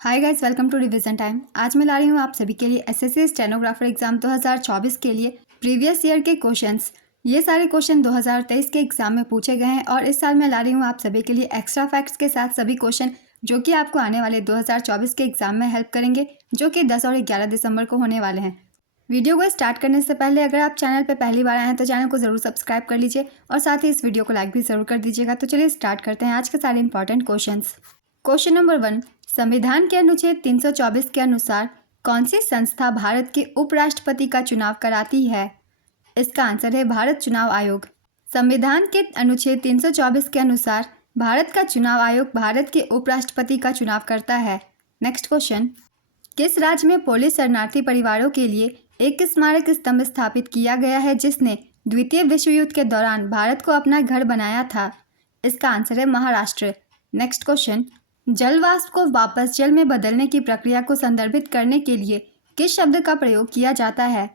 Hi guys, welcome to revision time. आज मैं ला रही हूँ आप सभी के लिए एसएससी स्टेनोग्राफर एग्जाम 2024 के लिए प्रीवियस ईयर के क्वेश्चंस। ये सारे क्वेश्चन 2023 के एग्जाम में पूछे गए हैं और इस साल मैं ला रही हूँ आप सभी के लिए एक्स्ट्रा फैक्ट्स के साथ सभी क्वेश्चन जो कि आपको आने वाले 2024 के एग्जाम में हेल्प करेंगे, जो कि 10 और 11 दिसंबर को होने वाले हैं। वीडियो को स्टार्ट करने से पहले अगर आप चैनल पर पहली बार आए हैं तो चैनल को जरूर सब्सक्राइब कर लीजिए और साथ ही इस वीडियो को लाइक भी जरूर कर दीजिएगा। तो चलिए स्टार्ट करते हैं आज के सारे इंपॉर्टेंट क्वेश्चन। क्वेश्चन नंबर 1, संविधान के अनुच्छेद 324 के अनुसार कौन सी संस्था भारत के उपराष्ट्रपति का चुनाव कराती है? इसका आंसर है भारत चुनाव आयोग। संविधान के अनुच्छेद 324 के अनुसार भारत का चुनाव आयोग भारत के उपराष्ट्रपति का चुनाव करता है। नेक्स्ट क्वेश्चन, किस राज्य में पोलिस शरणार्थी परिवारों के लिए एक स्मारक स्तंभ स्थापित किया गया है जिसने द्वितीय विश्व युद्ध के दौरान भारत को अपना घर बनाया था? इसका आंसर है महाराष्ट्र। नेक्स्ट क्वेश्चन, जल वाष्प को वापस जल में बदलने की प्रक्रिया को संदर्भित करने के लिए किस शब्द का प्रयोग किया जाता है?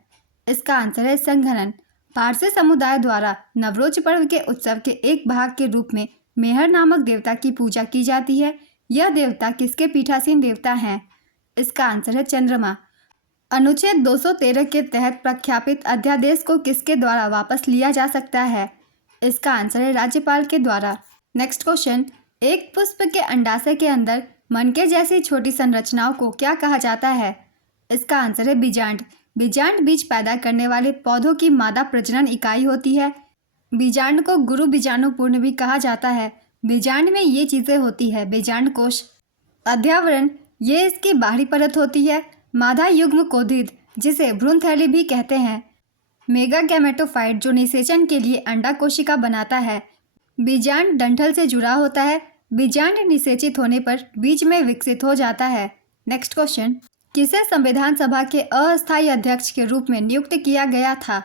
इसका आंसर है संघनन। पारसी समुदाय द्वारा नवरोज पर्व के उत्सव के एक भाग के रूप में मेहर नामक देवता की पूजा की जाती है। यह देवता किसके पीठासीन देवता हैं? इसका आंसर है चंद्रमा। अनुच्छेद 213 के तहत प्रख्यापित अध्यादेश को किसके द्वारा वापस लिया जा सकता है? इसका आंसर है राज्यपाल के द्वारा। नेक्स्ट क्वेश्चन, एक पुष्प के अंडाशय के अंदर मनके जैसी छोटी संरचनाओं को क्या कहा जाता है? इसका आंसर है बीजांड। बीजांड बीज पैदा करने वाले पौधों की मादा प्रजनन इकाई होती है। बीजांड को गुरु बीजाणुपूर्ण भी कहा जाता है। बीजांड में ये चीज़ें होती है: बीजांड कोश, अध्यावरण, ये इसकी बाहरी परत होती है, मादा युग्म कोधिद जिसे भ्रूण थैली भी कहते हैं, मेगा गैमेटोफाइट जो निषेचन के लिए अंडा कोशिका बनाता है, बीजांड डंठल से जुड़ा होता है, बीजांड निषेचित होने पर बीज में विकसित हो जाता है। नेक्स्ट क्वेश्चन, किसे संविधान सभा के अस्थायी अध्यक्ष के रूप में नियुक्त किया गया था?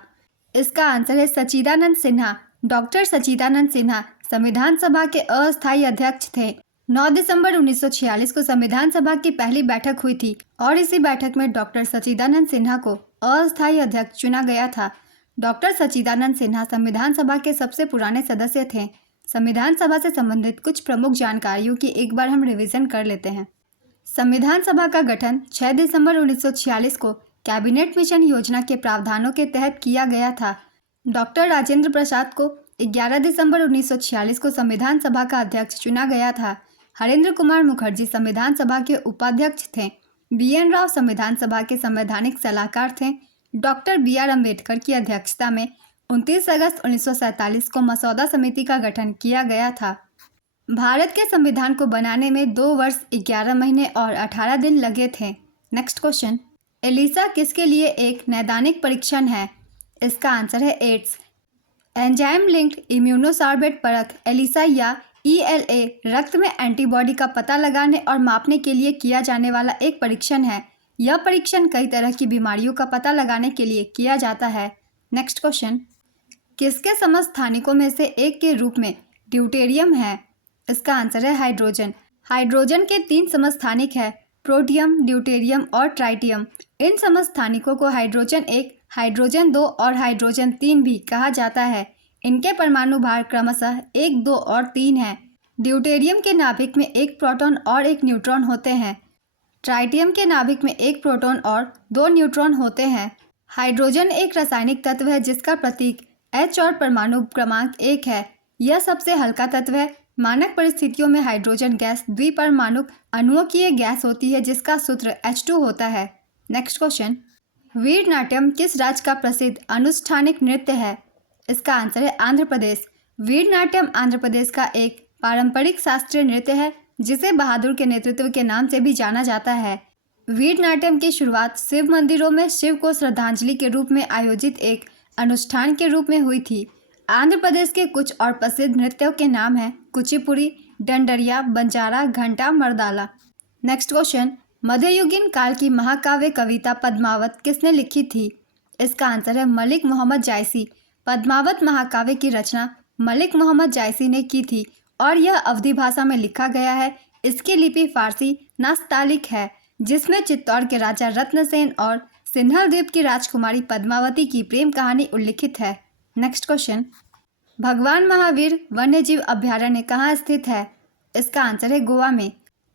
इसका आंसर है सच्चिदानंद सिन्हा। डॉक्टर सच्चिदानंद सिन्हा संविधान सभा के अस्थायी अध्यक्ष थे। 9 दिसंबर 1946 को संविधान सभा की पहली बैठक हुई थी और इसी बैठक में डॉक्टर सच्चिदानंद सिन्हा को अस्थायी अध्यक्ष चुना गया था। डॉक्टर सच्चिदानंद सिन्हा संविधान सभा के सबसे पुराने सदस्य थे। संविधान सभा से संबंधित कुछ प्रमुख जानकारियों की एक बार हम रिवीजन कर लेते हैं। संविधान सभा का गठन 6 दिसंबर 1946 को कैबिनेट मिशन योजना के प्रावधानों के तहत किया गया था। डॉक्टर राजेंद्र प्रसाद को 11 दिसंबर 1946 को संविधान सभा का अध्यक्ष चुना गया था। हरेंद्र कुमार मुखर्जी संविधान सभा के उपाध्यक्ष थे। BN राव संविधान सभा के संवैधानिक सलाहकार थे। डॉक्टर BR अम्बेडकर की अध्यक्षता में 29 अगस्त 1947 को मसौदा समिति का गठन किया गया था। भारत के संविधान को बनाने में 2 वर्ष 11 महीने और 18 दिन लगे थे। नेक्स्ट क्वेश्चन, एलिसा किसके लिए एक नैदानिक परीक्षण है? इसका आंसर है एड्स। एंजाइम लिंक्ड इम्यूनोसॉर्बेट परख एलिसा या ELA रक्त में एंटीबॉडी का पता लगाने और मापने के लिए किया जाने वाला एक परीक्षण है। यह परीक्षण कई तरह की बीमारियों का पता लगाने के लिए किया जाता है। नेक्स्ट क्वेश्चन, किसके समस्थानिकों में से एक के रूप में ड्यूटेरियम है? इसका आंसर है हाइड्रोजन। हाइड्रोजन के 3 समस्थानिक है: प्रोटियम, ड्यूटेरियम और ट्राइटियम। इन समस्थानिकों को हाइड्रोजन 1, हाइड्रोजन 2 और हाइड्रोजन 3 भी कहा जाता है। इनके परमाणु भार क्रमशः 1, 2 और 3 है। ड्यूटेरियम के नाभिक में 1 प्रोटॉन और 1 न्यूट्रॉन होते हैं। ट्राइटियम के नाभिक में 1 प्रोटॉन और 2 न्यूट्रॉन होते हैं। हाइड्रोजन एक रासायनिक तत्व है जिसका प्रतीक H और परमाणु क्रमांक 1 है। यह सबसे हल्का तत्व है। मानक परिस्थितियों में हाइड्रोजन गैस द्विपरमाणुक अणुओं गैस होती है जिसका सूत्र H2 होता है। नेक्स्ट क्वेश्चन, वीरनाट्यम किस राज्य का प्रसिद्ध अनुष्ठानिक नृत्य है? इसका आंसर है आंध्र प्रदेश। वीरनाट्यम आंध्र प्रदेश का एक पारंपरिक शास्त्रीय नृत्य है जिसे बहादुर के नेतृत्व के नाम से भी जाना जाता है। वीरनाट्यम की शुरुआत शिव मंदिरों में शिव को श्रद्धांजलि के रूप में आयोजित एक अनुष्ठान के रूप में हुई थी। आंध्र प्रदेश के कुछ और प्रसिद्ध नृत्यों के नाम हैं कुचिपुड़ी, डंडरिया, बंजारा, घंटा, मर्दाला। नेक्स्ट क्वेश्चन, मध्ययुगीन काल की महाकाव्य कविता पद्मावत किसने लिखी थी? इसका आंसर है मलिक मोहम्मद जायसी। पद्मावत महाकाव्य की रचना मलिक मोहम्मद जायसी ने की थी और यह अवधी भाषा में लिखा गया है। इसकी लिपि फारसी नास्तालिक है जिसमें चित्तौड़ के राजा रत्नसेन और सिन्हल द्वीप की राजकुमारी पद्मावती की प्रेम कहानी उल्लिखित है। नेक्स्ट क्वेश्चन, भगवान महावीर वन्यजीव अभयारण्य कहाँ स्थित है? इसका आंसर है गोवा में।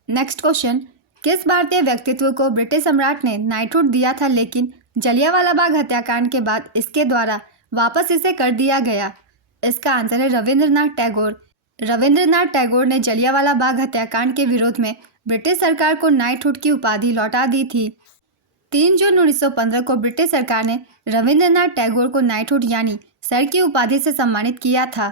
नेक्स्ट क्वेश्चन, किस भारतीय व्यक्तित्व को ब्रिटिश सम्राट ने नाइटहुड दिया था, लेकिन जलियांवाला बाग हत्याकांड के बाद इसके द्वारा वापस इसे कर दिया गया? इसका आंसर है रविंद्रनाथ टैगोर। रविंद्रनाथ टैगोर ने जलियांवाला बाग हत्याकांड के विरोध में ब्रिटिश सरकार को नाइटहुड की उपाधि लौटा दी थी। 3 जून 1915 को ब्रिटिश सरकार ने रविंद्रनाथ टैगोर को नाइटहुड यानी सर की उपाधि से सम्मानित किया था।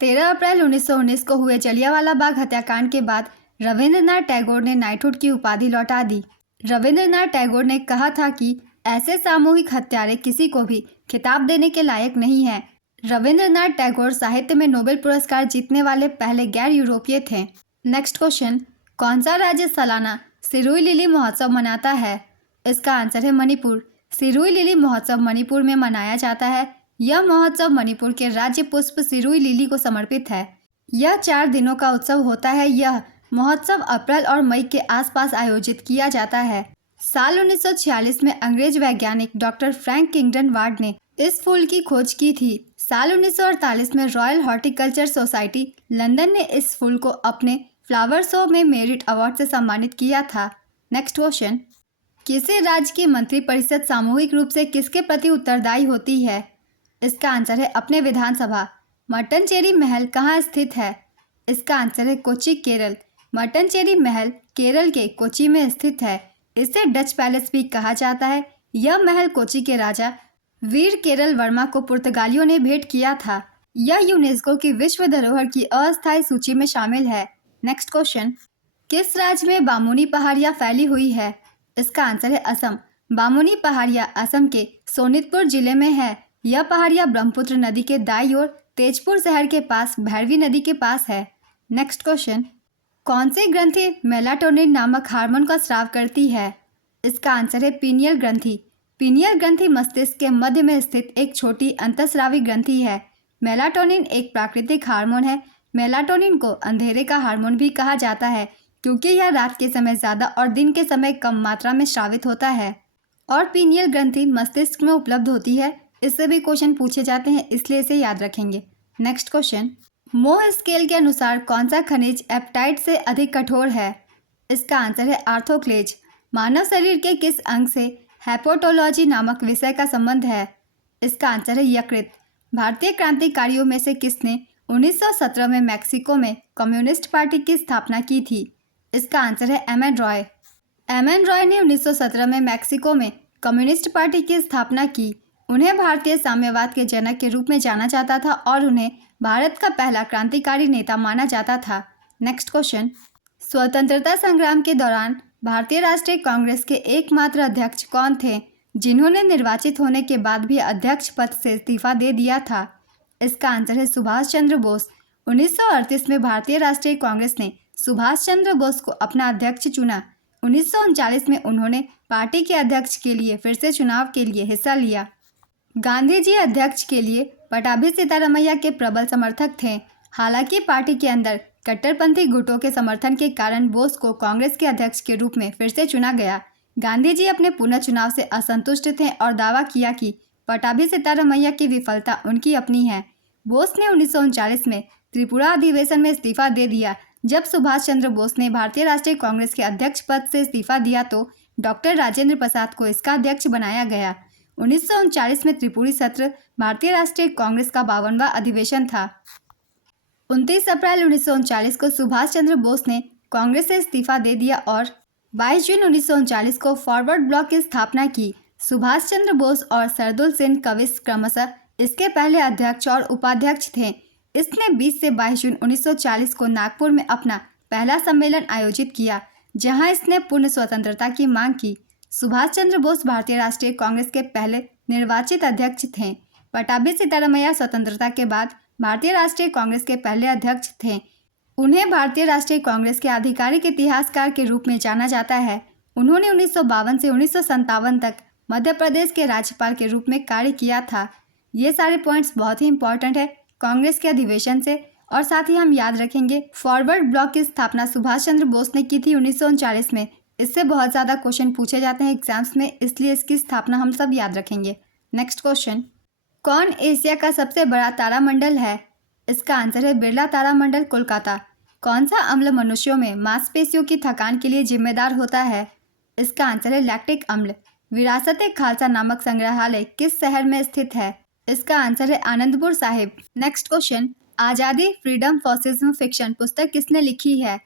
13 अप्रैल 1919 को हुए जलियांवाला बाग हत्याकांड के बाद रविंद्रनाथ टैगोर ने नाइटहुड की उपाधि लौटा दी। रविंद्रनाथ टैगोर ने कहा था कि ऐसे सामूहिक हत्यारे किसी को भी खिताब देने के लायक नहीं है। रविंद्रनाथ टैगोर साहित्य में नोबेल पुरस्कार जीतने वाले पहले गैर यूरोपीय थे। नेक्स्ट क्वेश्चन, कौन सा राज्य सालाना सिरुई लिली महोत्सव मनाता है? इसका आंसर है मणिपुर। सिरुई लिली महोत्सव मणिपुर में मनाया जाता है। यह महोत्सव मणिपुर के राज्य पुष्प सिरुई लिली को समर्पित है। यह 4 दिनों का उत्सव होता है। यह महोत्सव अप्रैल और मई के आसपास आयोजित किया जाता है। साल 1946 में अंग्रेज वैज्ञानिक डॉक्टर फ्रैंक किंगडन वार्ड ने इस फूल की खोज की थी। साल 1948 में रॉयल हॉर्टिकल्चर सोसाइटी लंदन ने इस फूल को अपने फ्लावर शो में मेरिट अवार्ड से सम्मानित किया था। नेक्स्ट क्वेश्चन, किसी राज्य की मंत्रिपरिषद सामूहिक रूप से किसके प्रति उत्तरदायी होती है? इसका आंसर है अपने विधानसभा। मट्टनचेरी महल कहाँ स्थित है? इसका आंसर है कोच्चि, केरल। मट्टनचेरी महल केरल के कोच्चि में स्थित है। इसे डच पैलेस भी कहा जाता है। यह महल कोच्चि के राजा वीर केरल वर्मा को पुर्तगालियों ने भेंट किया था। यह यूनेस्को की विश्व धरोहर की अस्थायी सूची में शामिल है। नेक्स्ट क्वेश्चन, किस राज्य में बामुनी पहाड़ियाँ फैली हुई है? इसका आंसर है असम। बामुनी पहाड़ियाँ असम के सोनितपुर जिले में है। यह पहाड़ियाँ ब्रह्मपुत्र नदी के दाईं ओर तेजपुर शहर के पास भैरवी नदी के पास है। नेक्स्ट क्वेश्चन, कौन सी ग्रंथि मेलाटोनिन नामक हार्मोन का स्राव करती है? इसका आंसर है पीनियल ग्रंथि। पीनियल ग्रंथि मस्तिष्क के मध्य में स्थित एक छोटी अंतःस्रावी ग्रंथि है। मेलाटोनिन एक प्राकृतिक हार्मोन है। मेलाटोनिन को अंधेरे का हार्मोन भी कहा जाता है क्योंकि यह रात के समय ज़्यादा और दिन के समय कम मात्रा में स्रावित होता है और पीनियल ग्रंथि मस्तिष्क में उपलब्ध होती है। इससे भी क्वेश्चन पूछे जाते हैं, इसलिए इसे याद रखेंगे। नेक्स्ट क्वेश्चन, मोह स्केल के अनुसार कौन सा खनिज एप्टाइट से अधिक कठोर है? इसका आंसर है आर्थोक्लेज। मानव शरीर के किस अंग से हेपेटोलॉजी नामक विषय का संबंध है? इसका आंसर है यकृत। भारतीय क्रांतिकारियों में से किसने 1917 में मैक्सिको में कम्युनिस्ट पार्टी की स्थापना की थी? इसका आंसर है एम.एन. रॉय। एम.एन. रॉय ने 1917 में मैक्सिको में कम्युनिस्ट पार्टी की स्थापना की। उन्हें भारतीय साम्यवाद के जनक के रूप में जाना जाता था और उन्हें भारत का पहला क्रांतिकारी नेता माना जाता था। नेक्स्ट क्वेश्चन, स्वतंत्रता संग्राम के दौरान भारतीय राष्ट्रीय कांग्रेस के एकमात्र अध्यक्ष कौन थे जिन्होंने निर्वाचित होने के बाद भी अध्यक्ष पद से इस्तीफा दे दिया था? इसका आंसर है सुभाष चंद्र बोस। 1938 में भारतीय राष्ट्रीय कांग्रेस ने सुभाष चंद्र बोस को अपना अध्यक्ष चुना। 1939 में उन्होंने पार्टी के अध्यक्ष के लिए फिर से चुनाव के लिए हिस्सा लिया। गांधी जी अध्यक्ष के लिए पटाभी सीतारमैया के प्रबल समर्थक थे। हालांकि पार्टी के अंदर कट्टरपंथी गुटों के समर्थन के कारण बोस को कांग्रेस के अध्यक्ष के रूप में फिर से चुना गया। गांधी जी अपने पुनः चुनाव से असंतुष्ट थे और दावा किया कि पटाभी सीतारमैया की विफलता उनकी अपनी है। बोस ने 1939 में त्रिपुरा अधिवेशन में इस्तीफा दे दिया। जब सुभाष चंद्र बोस ने भारतीय राष्ट्रीय कांग्रेस के अध्यक्ष पद से इस्तीफा दिया तो डॉक्टर राजेंद्र प्रसाद को इसका अध्यक्ष बनाया गया। 1939 में त्रिपुरी सत्र भारतीय राष्ट्रीय कांग्रेस का 52वां अधिवेशन था। 29 अप्रैल 1939 को सुभाष चंद्र बोस ने कांग्रेस से इस्तीफा दे दिया और 22 जून 1939 को फॉरवर्ड ब्लॉक की स्थापना की। सुभाष चंद्र बोस और सरदुल सिंह कविस क्रमशः इसके पहले अध्यक्ष और उपाध्यक्ष थे। इसने 20 से 22 जून 1940 को नागपुर में अपना पहला सम्मेलन आयोजित किया, जहां इसने पूर्ण स्वतंत्रता की मांग की। सुभाष चंद्र बोस भारतीय राष्ट्रीय कांग्रेस के पहले निर्वाचित अध्यक्ष थे। पटाभी सीतारमैया स्वतंत्रता के बाद भारतीय राष्ट्रीय कांग्रेस के पहले अध्यक्ष थे। उन्हें भारतीय राष्ट्रीय कांग्रेस के आधिकारिक इतिहासकार के रूप में जाना जाता है। उन्होंने 1952 से 1957 तक मध्य प्रदेश के राज्यपाल के रूप में कार्य किया था। ये सारे पॉइंट्स बहुत ही इंपॉर्टेंट है कांग्रेस के अधिवेशन से, और साथ ही हम याद रखेंगे फॉरवर्ड ब्लॉक की स्थापना सुभाष चंद्र बोस ने की थी 1939 में। इससे बहुत ज़्यादा क्वेश्चन पूछे जाते हैं एग्जाम्स में, इसलिए इसकी स्थापना हम सब याद रखेंगे। नेक्स्ट क्वेश्चन, कौन एशिया का सबसे बड़ा तारामंडल है? इसका आंसर है बिरला तारामंडल, कोलकाता। कौन सा अम्ल मनुष्यों में मांसपेशियों की थकान के लिए जिम्मेदार होता है? इसका आंसर है लैक्टिक अम्ल। विरासत-ए-खालसा नामक संग्रहालय किस शहर में स्थित है? इसका आंसर है आनंदपुर साहिब। नेक्स्ट क्वेश्चन, आज़ादी फ्रीडम फॉसिज्म फिक्शन पुस्तक किसने लिखी है?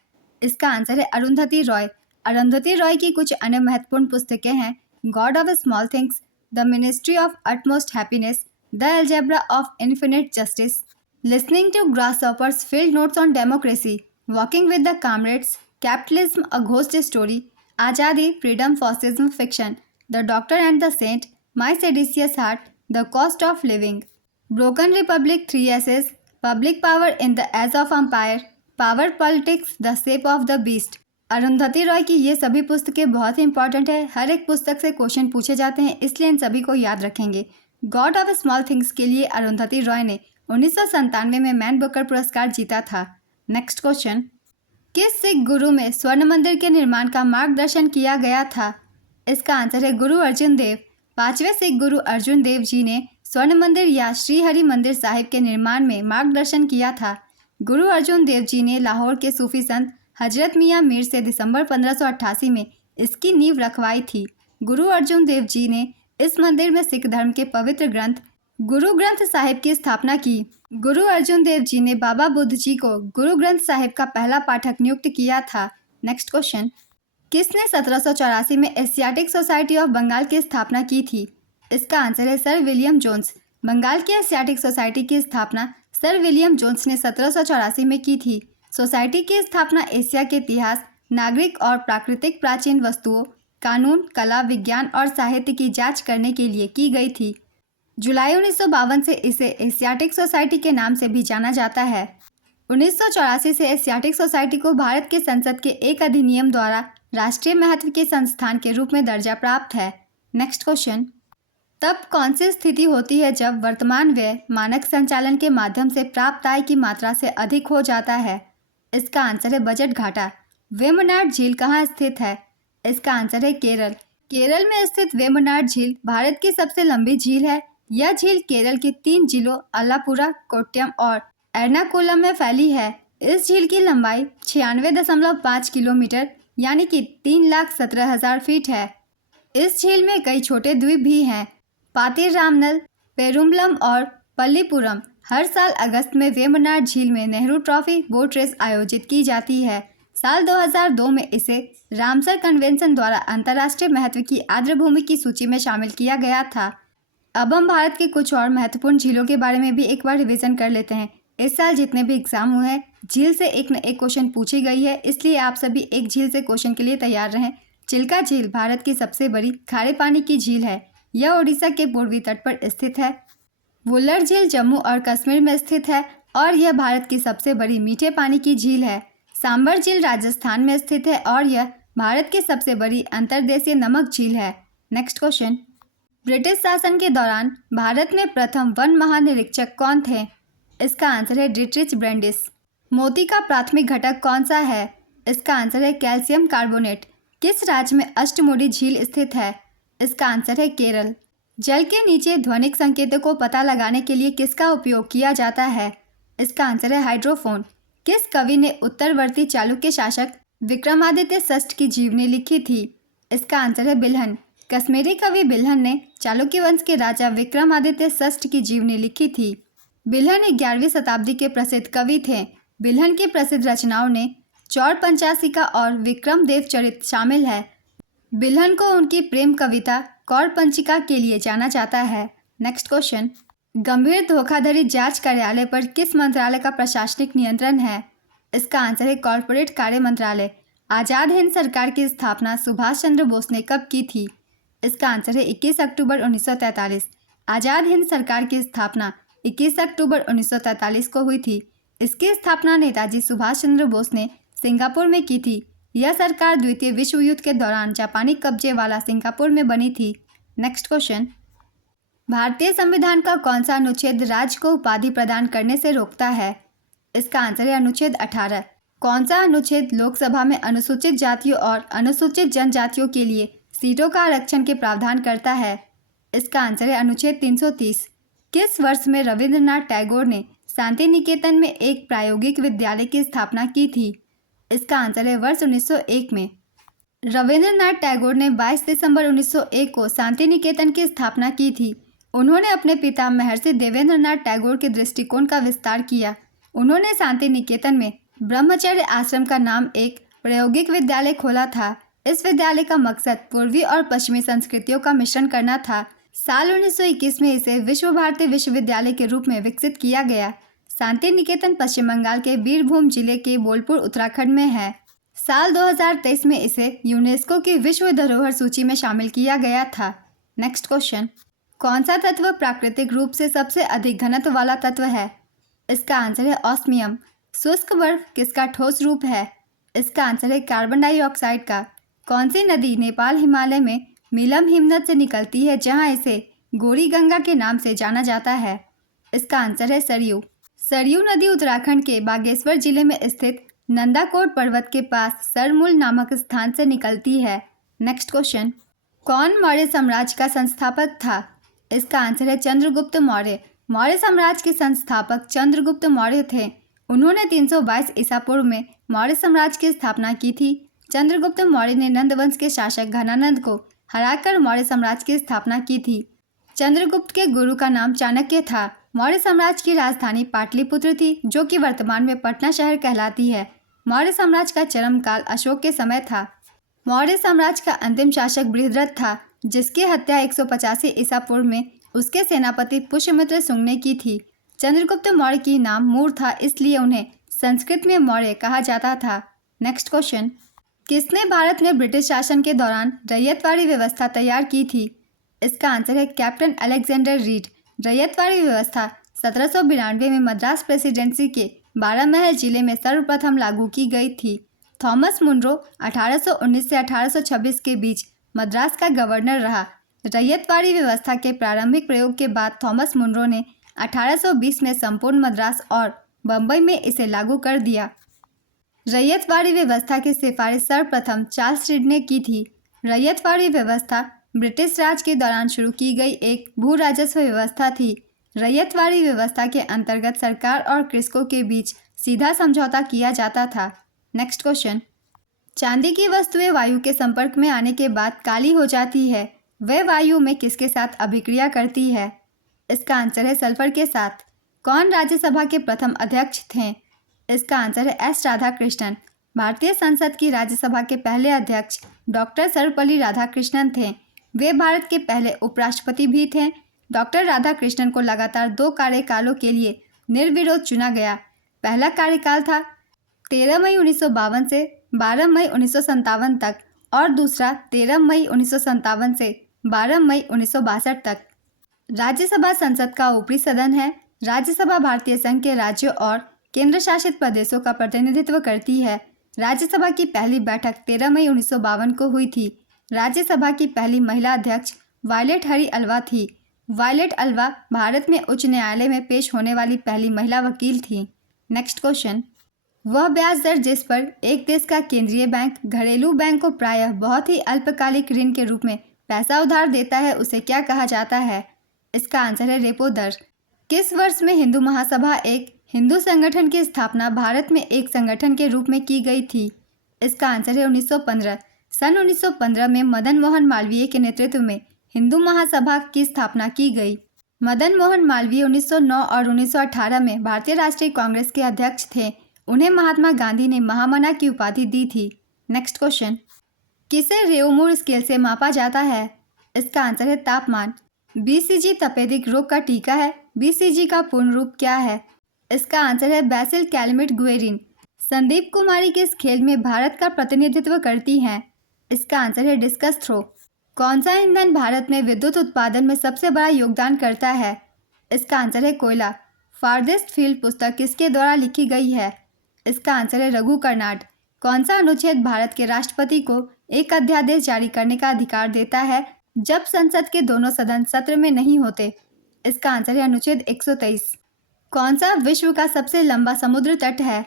इसका आंसर है अरुंधति रॉय। अरुंधति रॉय की कुछ अन्य महत्वपूर्ण पुस्तकें हैं God of small things, the ministry of utmost happiness, the algebra of infinite justice, listening to grasshoppers, field notes on democracy, walking with the comrades, capitalism a ghost story, Azadi freedom fascism fiction, the doctor and the saint, my seditious heart, the cost of living, broken republic, 3 S's, public power in the age of empire, power politics, the shape of the beast. Arundhati Roy की ये सभी पुस्तकें बहुत ही important है। हर एक पुस्तक से question पूछे जाते हैं, इसलिए इन सभी को याद रखेंगे। गॉड ऑफ स्मॉल थिंग्स के लिए अरुंधति रॉय ने 1997 में मैन बुकर पुरस्कार जीता था। नेक्स्ट क्वेश्चन, किस सिख गुरु में स्वर्ण मंदिर के निर्माण का मार्गदर्शन किया गया था? इसका आंसर है गुरु अर्जुन देव। 5वें सिख गुरु अर्जुन देव जी ने स्वर्ण मंदिर या श्री हरि मंदिर साहिब के निर्माण में मार्गदर्शन किया था। गुरु अर्जुन देव जी ने लाहौर के सूफी संत हजरत मियाँ मीर से दिसंबर 1588 में इसकी नींव रखवाई थी। गुरु अर्जुन देव जी ने इस मंदिर में सिख धर्म के पवित्र ग्रंथ गुरु ग्रंथ साहिब की स्थापना की। गुरु अर्जुन देव जी ने बाबा बुद्ध जी को गुरु ग्रंथ साहिब का पहला पाठक नियुक्त किया था। नेक्स्ट क्वेश्चन, किसने 1784 में एशियाटिक सोसाइटी ऑफ बंगाल की स्थापना की थी? इसका आंसर है सर विलियम जोन्स। बंगाल की एशियाटिक सोसाइटी की स्थापना सर विलियम जोन्स ने 1784 में की थी। सोसाइटी की स्थापना एशिया के इतिहास, नागरिक और प्राकृतिक प्राचीन वस्तुओं, कानून, कला, विज्ञान और साहित्य की जांच करने के लिए की गई थी। जुलाई 1952 से इसे एशियाटिक सोसाइटी के नाम से भी जाना जाता है। 1984 से एशियाटिक सोसाइटी को भारत के संसद के एक अधिनियम द्वारा राष्ट्रीय महत्व के संस्थान के रूप में दर्जा प्राप्त है। नेक्स्ट क्वेश्चन, तब कौन सी स्थिति होती है जब वर्तमान व्यय मानक संचालन के माध्यम से प्राप्त आय की मात्रा से अधिक हो जाता है? इसका आंसर है बजट घाटा। वेम्बनाड झील कहाँ स्थित है? इसका आंसर है केरल। केरल में स्थित वेम्बनाड झील भारत की सबसे लंबी झील है। यह झील केरल के 3 जिलों अलापुरा, कोट्टयम और एर्नाकुलम में फैली है। इस झील की लंबाई 96.5 किलोमीटर यानी कि 3,17,000 फीट है। इस झील में कई छोटे द्वीप भी हैं, पातिरामनल, पेरुम्बलम और पल्लीपुरम। हर साल अगस्त में वेम्बनाड झील में नेहरू ट्रॉफी बोट रेस आयोजित की जाती है। साल 2002 में इसे रामसर कन्वेंशन द्वारा अंतर्राष्ट्रीय महत्व की आर्द्रभूमि की सूची में शामिल किया गया था। अब हम भारत के कुछ और महत्वपूर्ण झीलों के बारे में भी एक बार रिवीजन कर लेते हैं। इस साल जितने भी एग्जाम हुए हैं, झील से एक न एक क्वेश्चन पूछी गई है, इसलिए आप सभी एक झील से क्वेश्चन के लिए तैयार रहें। चिल्का झील भारत की सबसे बड़ी खारे पानी की झील है। यह ओडिशा के पूर्वी तट पर स्थित है। वुल्लर झील जम्मू और कश्मीर में स्थित है और यह भारत की सबसे बड़ी मीठे पानी की झील है। सांबर झील राजस्थान में स्थित है और यह भारत की सबसे बड़ी अंतर्देशीय नमक झील है। नेक्स्ट क्वेश्चन, ब्रिटिश शासन के दौरान भारत में प्रथम वन महानिरीक्षक कौन थे? इसका आंसर है डिट्रिच ब्रेंडिस। मोती का प्राथमिक घटक कौन सा है? इसका आंसर है कैल्शियम कार्बोनेट। किस राज्य में अष्टमुडी झील स्थित है? इसका आंसर है केरल। जल के नीचे ध्वनिक संकेतों को पता लगाने के लिए किसका उपयोग किया जाता है? इसका आंसर है हाइड्रोफोन। किस कवि ने उत्तरवर्ती चालुक्य शासक विक्रमादित्य षष्ठ की जीवनी लिखी थी? इसका आंसर है बिल्हन। कश्मीरी कवि बिल्हन ने चालुक्य वंश के राजा विक्रमादित्य षष्ठ की जीवनी लिखी थी। बिल्हन 11वीं शताब्दी के प्रसिद्ध कवि थे। बिल्हन की प्रसिद्ध रचनाओं में चौर पंचाशिका और विक्रम देव चरित शामिल है। बिल्हन को उनकी प्रेम कविता कौर पंचिका के लिए जाना जाता है। नेक्स्ट क्वेश्चन, गंभीर धोखाधड़ी जांच कार्यालय पर किस मंत्रालय का प्रशासनिक नियंत्रण है? इसका आंसर है कॉर्पोरेट कार्य मंत्रालय। आज़ाद हिंद सरकार की स्थापना सुभाष चंद्र बोस ने कब की थी? इसका आंसर है 21 अक्टूबर 1943। आज़ाद हिंद सरकार की स्थापना 21 अक्टूबर 1943 को हुई थी। इसकी स्थापना नेताजी सुभाष चंद्र बोस ने सिंगापुर में की थी। यह सरकार द्वितीय विश्व युद्ध के दौरान जापानी कब्जे वाला सिंगापुर में बनी थी। नेक्स्ट क्वेश्चन, भारतीय संविधान का कौन सा अनुच्छेद राज्य को उपाधि प्रदान करने से रोकता है? इसका आंसर है अनुच्छेद 18। कौन सा अनुच्छेद लोकसभा में अनुसूचित जातियों और अनुसूचित जनजातियों के लिए सीटों का आरक्षण के प्रावधान करता है? इसका आंसर है अनुच्छेद 330। किस वर्ष में रविंद्रनाथ टैगोर ने शांति निकेतन में एक प्रायोगिक विद्यालय की स्थापना की थी? इसका आंसर है वर्ष 1901 में। रविंद्रनाथ टैगोर ने 22 दिसंबर 1901 को शांति निकेतन की स्थापना की थी। उन्होंने अपने पिता महर्षि देवेंद्रनाथ टैगोर के दृष्टिकोण का विस्तार किया। उन्होंने शांति निकेतन में ब्रह्मचर्य आश्रम का नाम एक प्रायोगिक विद्यालय खोला था। इस विद्यालय का मकसद पूर्वी और पश्चिमी संस्कृतियों का मिश्रण करना था। साल 1921 में इसे विश्व भारती विश्वविद्यालय के रूप में विकसित किया गया। शांति निकेतन पश्चिम बंगाल के बीरभूम जिले के बोलपुर उत्तराखंड में है। साल 2023 में इसे यूनेस्को की विश्व धरोहर सूची में शामिल किया गया था। नेक्स्ट क्वेश्चन, कौन सा तत्व प्राकृतिक रूप से सबसे अधिक घनत्व वाला तत्व है? इसका आंसर है ऑस्मियम। शुष्क बर्फ किसका ठोस रूप है? इसका आंसर है कार्बन डाइऑक्साइड का। कौन सी नदी नेपाल हिमालय में मीलम हिमनद से निकलती है, जहां इसे गोरी गंगा के नाम से जाना जाता है? इसका आंसर है सरयू। सरयू नदी उत्तराखंड के बागेश्वर जिले में स्थित नंदाकोट पर्वत के पास सरमूल नामक स्थान से निकलती है। नेक्स्ट क्वेश्चन, कौन मौर्य साम्राज्य का संस्थापक था? इसका आंसर है चंद्रगुप्त मौर्य। मौर्य साम्राज्य के संस्थापक चंद्रगुप्त मौर्य थे। उन्होंने 322 ईसा पूर्व में मौर्य साम्राज्य की स्थापना की थी। चंद्रगुप्त मौर्य ने नंद वंश के शासक घनानंद को हराकर मौर्य साम्राज्य की स्थापना की थी। चंद्रगुप्त के गुरु का नाम चाणक्य था। मौर्य साम्राज्य की राजधानी पाटलिपुत्र थी, जो कि वर्तमान में पटना शहर कहलाती है। मौर्य साम्राज्य का चरम काल अशोक के समय था। मौर्य साम्राज्य का अंतिम शासक बृहद्रथ था, जिसकी हत्या 185 ईसा पूर्व में उसके सेनापति पुष्यमित्र शुंग ने की थी। चंद्रगुप्त मौर्य की नाम मूर था, इसलिए उन्हें संस्कृत में मौर्य कहा जाता था। नेक्स्ट क्वेश्चन, किसने भारत में ब्रिटिश शासन के दौरान रैयतवाड़ी व्यवस्था तैयार की थी? इसका आंसर है कैप्टन अलेक्जेंडर रीड। रैयतवाड़ी व्यवस्था 1792 में मद्रास प्रेसिडेंसी के बारामहल जिले में सर्वप्रथम लागू की गई थी। थॉमस मुनरो 1819 से 1826 के बीच मद्रास का गवर्नर रहा। रैयतवाड़ी व्यवस्था के प्रारंभिक प्रयोग के बाद थॉमस मुनरो ने 1820 में संपूर्ण मद्रास और बम्बई में इसे लागू कर दिया। रैयतवाड़ी व्यवस्था की सिफारिश सर्वप्रथम चार्ल्स रीड ने की थी। रैयतवाड़ी व्यवस्था ब्रिटिश राज के दौरान शुरू की गई एक भू राजस्व व्यवस्था थी। रैयतवाड़ी व्यवस्था के अंतर्गत सरकार और कृषकों के बीच सीधा समझौता किया जाता था। नेक्स्ट क्वेश्चन, चांदी की वस्तुएं वायु के संपर्क में आने के बाद काली हो जाती है, वह वायु में किसके साथ अभिक्रिया करती है? इसका आंसर है सल्फर के साथ। कौन राज्यसभा के प्रथम अध्यक्ष थे? इसका आंसर है एस राधाकृष्णन। भारतीय संसद की राज्यसभा के पहले अध्यक्ष डॉक्टर सर्वपल्ली राधाकृष्णन थे। वे भारत के पहले उपराष्ट्रपति भी थे। डॉक्टर राधाकृष्णन को लगातार 2 कार्यकालों के लिए निर्विरोध चुना गया। पहला कार्यकाल था 13 मई 1952 से 12 मई 1957 तक और दूसरा 13 मई 1957 से 12 मई 1962 तक। राज्यसभा संसद का ऊपरी सदन है। राज्यसभा भारतीय संघ के राज्यों और केंद्र शासित प्रदेशों का प्रतिनिधित्व करती है। राज्यसभा की पहली बैठक 13 मई 1952 को हुई थी। राज्यसभा की पहली महिला अध्यक्ष वायलेट हरी अल्वा थी। वायलेट अल्वा भारत में उच्च न्यायालय में पेश होने वाली पहली महिला वकील थी। नेक्स्ट क्वेश्चन, वह ब्याज दर जिस पर एक देश का केंद्रीय बैंक घरेलू बैंक को प्रायः बहुत ही अल्पकालिक ऋण के रूप में पैसा उधार देता है, उसे क्या कहा जाता है? इसका आंसर है रेपो दर। किस वर्ष में हिंदू महासभा एक हिंदू संगठन की स्थापना भारत में एक संगठन के रूप में की गई थी? इसका आंसर है 1915। सन 1915 में मदन मोहन मालवीय के नेतृत्व में हिंदू महासभा की स्थापना की गई। मदन मोहन मालवीय 1909 और 1918 में भारतीय राष्ट्रीय कांग्रेस के अध्यक्ष थे। उन्हें महात्मा गांधी ने महामना की उपाधि दी थी। नेक्स्ट क्वेश्चन, किसे रेओमूर स्केल से मापा जाता है? इसका आंसर है तापमान। बीसीजी तपेदिक रोग का टीका है। बीसीजी का पूर्ण रूप क्या है? इसका आंसर है बैसिल कैलमेट गुएरिन। संदीप कुमारी किस खेल में भारत का प्रतिनिधित्व करती हैं? इसका आंसर है डिस्कस थ्रो। कौन सा ईंधन भारत में विद्युत उत्पादन में सबसे बड़ा योगदान करता है? इसका आंसर है कोयला। फारदेस्ट फील्ड पुस्तक किसके द्वारा लिखी गई है? इसका आंसर है रघु कर्नाड। कौन सा अनुच्छेद भारत के राष्ट्रपति को एक अध्यादेश जारी करने का अधिकार देता है जब संसद के दोनों सदन सत्र में नहीं होते? इसका आंसर है अनुच्छेद 123। कौन सा विश्व का सबसे लंबा समुद्र तट है?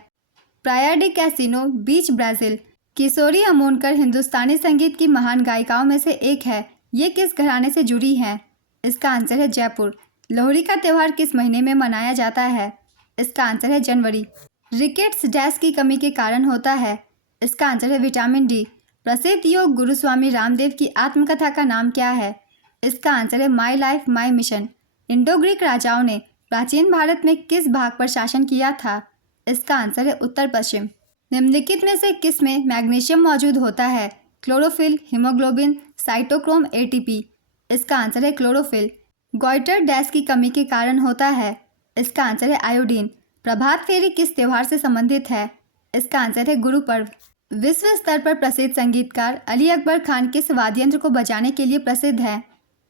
प्राया डी कैसिनो बीच, ब्राजील। किशोरी अमोनकर हिंदुस्तानी संगीत की महान गायिकाओं में से एक है। ये किस घराने से जुड़ी हैं? इसका आंसर है जयपुर। लोहड़ी का त्यौहार किस महीने में मनाया जाता है? इसका आंसर है जनवरी। रिकेट्स डैश की कमी के कारण होता है। इसका आंसर है विटामिन डी। प्रसिद्ध योग गुरु स्वामी रामदेव की आत्मकथा का नाम क्या है? इसका आंसर है my life my mission. Indo Greek राजाओं ने प्राचीन भारत में किस भाग पर शासन किया था? इसका आंसर है उत्तर पश्चिम। निम्नलिखित में से किस में मैग्नीशियम मौजूद होता है? Chlorophyll, haemoglobin, cytochrome, ATP. इसका आंसर है क्लोरोफिल। गॉइटर डैश की कमी के कारण होता है। इसका आंसर है आयोडीन। प्रभात फेरी किस त्योहार से संबंधित है? इसका आंसर है गुरु पर्व। विश्व स्तर पर प्रसिद्ध संगीतकार अली अकबर खान किस वाद्य यंत्र को बजाने के लिए प्रसिद्ध है?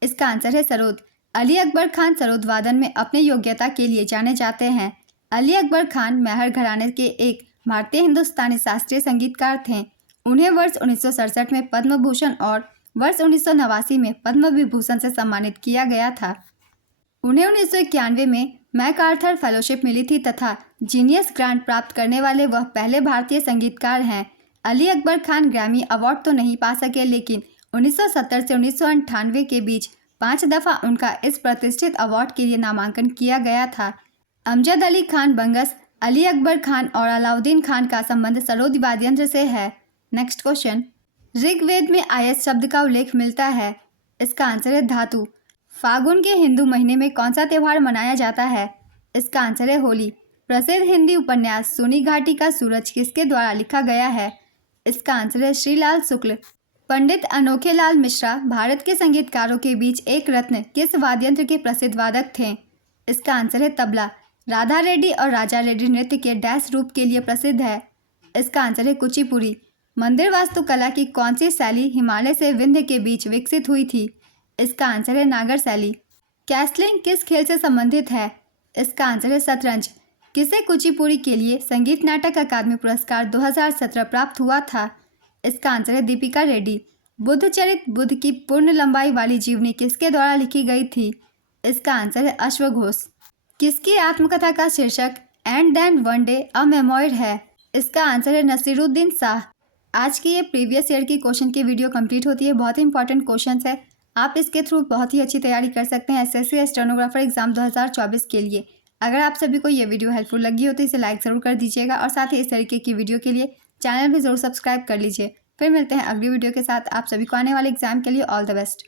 इसका आंसर है सरोद। अली अकबर खान सरोद वादन में अपने योग्यता के लिए जाने जाते हैं। अली अकबर खान मेहर घराने के एक भारतीय हिंदुस्तानी शास्त्रीय संगीतकार थे। उन्हें वर्ष 1967 में पद्म भूषण और वर्ष 1989 में पद्म विभूषण से सम्मानित किया गया था। उन्हें 1991 में मैकआर्थर फेलोशिप मिली थी तथा जीनियस ग्रांट प्राप्त करने वाले वह पहले भारतीय संगीतकार हैं। अली अकबर खान ग्रैमी अवार्ड तो नहीं पा सके, लेकिन 1970 से 1998 के बीच 5 दफ़ा उनका इस प्रतिष्ठित अवार्ड के लिए नामांकन किया गया था। अमजद अली खान बंगस, अली अकबर खान और अलाउद्दीन खान का संबंध सरोद वाद्य यंत्र से है। नेक्स्ट क्वेश्चन, ऋग्वेद में आयस शब्द का उल्लेख मिलता है। इसका आंसर है धातु। फागुन के हिंदू महीने में कौन सा त्यौहार मनाया जाता है? इसका आंसर है होली। प्रसिद्ध हिंदी उपन्यास सोनी घाटी का सूरज किसके द्वारा लिखा गया है? इसका आंसर है श्रीलाल शुक्ल। पंडित अनोखेलाल मिश्रा भारत के संगीतकारों के बीच एक रत्न किस वाद्य यंत्र के प्रसिद्ध वादक थे? इसका आंसर है तबला। राधा रेड्डी और राजा रेड्डी नृत्य के डैश रूप के लिए प्रसिद्ध है। इसका आंसर है कुचिपुड़ी। मंदिर वास्तुकला की कौन सी शैली हिमालय से विंध्य के बीच विकसित हुई थी? इसका आंसर है नागर शैली। कैसलिंग किस खेल से संबंधित है? इसका आंसर है शतरंज। किसे कुचिपुड़ी के लिए संगीत नाटक अकादमी पुरस्कार 2017 प्राप्त हुआ था? इसका आंसर है दीपिका रेड्डी। बुद्धचरित बुद्ध की पूर्ण लंबाई वाली जीवनी किसके द्वारा लिखी गई थी? इसका आंसर है अश्वघोष। किसकी आत्मकथा का शीर्षक एंड देन वन डे अ मेमोइर है? इसका आंसर है नसीरुद्दीन शाह। आज की ये प्रीवियस ईयर की क्वेश्चन की वीडियो कंप्लीट होती है। बहुत ही इंपॉर्टेंट क्वेश्चन है, आप इसके थ्रू बहुत ही अच्छी तैयारी कर सकते हैं एसएससी स्टेनोग्राफर एग्जाम 2024 के लिए। अगर आप सभी को ये वीडियो हेल्पफुल लगी हो तो इसे लाइक ज़रूर कर दीजिएगा और साथ ही इस तरीके की वीडियो के लिए चैनल भी ज़रूर सब्सक्राइब कर लीजिए। फिर मिलते हैं अगली वीडियो के साथ। आप सभी को आने वाले एग्जाम के लिए ऑल द बेस्ट।